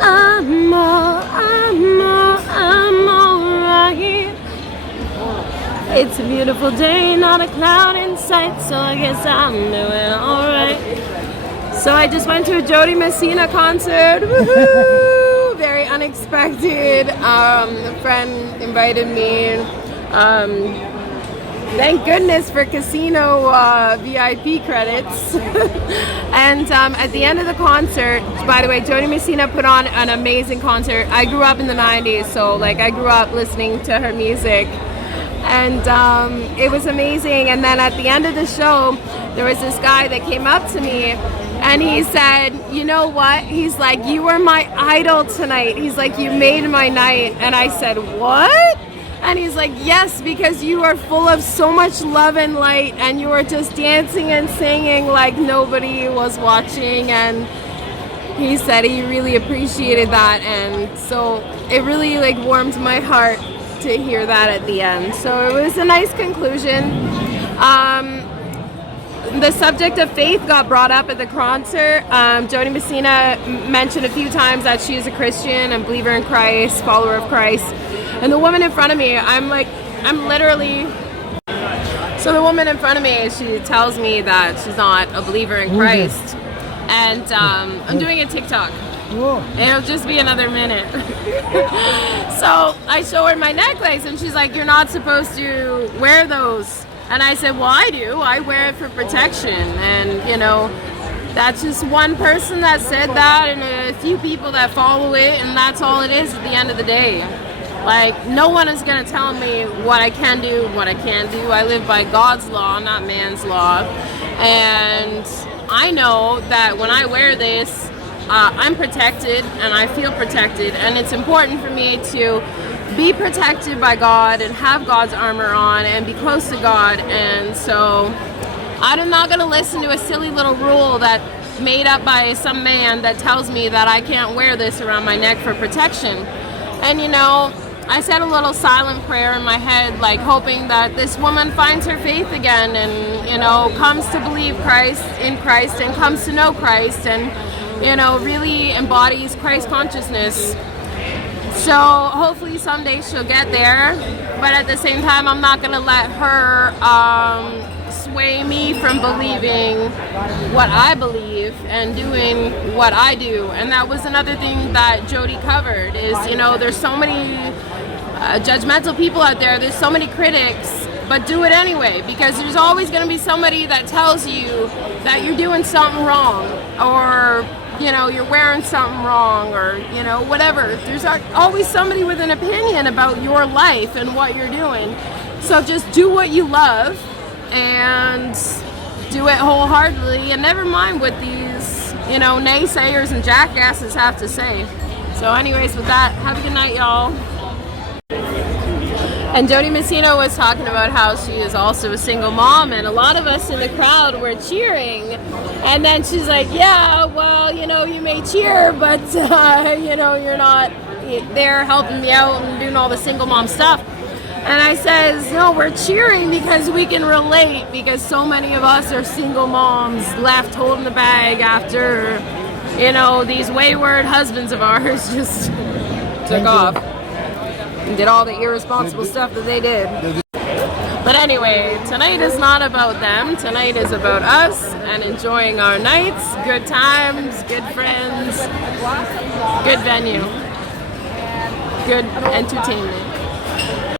I'm alright. It's a beautiful day, not a cloud in sight, so I guess I'm doing alright. So I just went to a Jody Messina concert. Woohoo! Very unexpected. A friend invited me. Thank goodness for casino VIP credits. And at the end of the concert, by the way, Jody Messina put on an amazing concert. I grew up in the 90s, so like I grew up listening to her music. And it was amazing. And then at the end of the show, there was this guy that came up to me and he said, you know what? He's like, you were my idol tonight. He's like, you made my night. And I said, what? And he's like, yes, because you are full of so much love and light and you were just dancing and singing like nobody was watching. And he said he really appreciated that. And so it really like warmed my heart to hear that at the end. So it was a nice conclusion. The subject of faith got brought up at the concert. Jody Messina mentioned a few times that she is a Christian and believer in Christ, follower of Christ. And the woman in front of me, so the woman in front of me, she tells me that she's not a believer in Christ. And I'm doing a TikTok. It'll just be another minute. So I show her my necklace and she's like, you're not supposed to wear those. And I said, well, I do. I wear it for protection. And, you know, that's just one person that said that and a few people that follow it. And that's all it is at the end of the day. Like, no one is going to tell me what I can do, what I can't do. I live by God's law, not man's law. And I know that when I wear this, I'm protected and I feel protected. And it's important for me to be protected by God and have God's armor on and be close to God. And so I'm not going to listen to a silly little rule that made up by some man that tells me that I can't wear this around my neck for protection. And, you know, I said a little silent prayer in my head, like hoping that this woman finds her faith again and, you know, comes to believe in Christ and comes to know Christ and, you know, really embodies Christ consciousness. So hopefully someday she'll get there, but at the same time, I'm not going to let her sway me from believing what I believe and doing what I do. And that was another thing that Jody covered is, you know, there's so many judgmental people out there, there's so many critics, but do it anyway, because there's always going to be somebody that tells you that you're doing something wrong, or, you know, you're wearing something wrong, or, you know, whatever. There's always somebody with an opinion about your life and what you're doing. So just do what you love and do it wholeheartedly, and never mind what these, you know, naysayers and jackasses have to say. So anyways, with that, have a good night, y'all. And Jody Messina was talking about how she is also a single mom, and a lot of us in the crowd were cheering. And then she's like, yeah, well, you know, you may cheer, but, you know, you're not there helping me out and doing all the single mom stuff. And I says, no, we're cheering because we can relate, because so many of us are single moms left holding the bag after, you know, these wayward husbands of ours just took off and did all the irresponsible stuff that they did. But anyway, tonight is not about them. Tonight is about us and enjoying our nights, good times, good friends, good venue, good entertainment.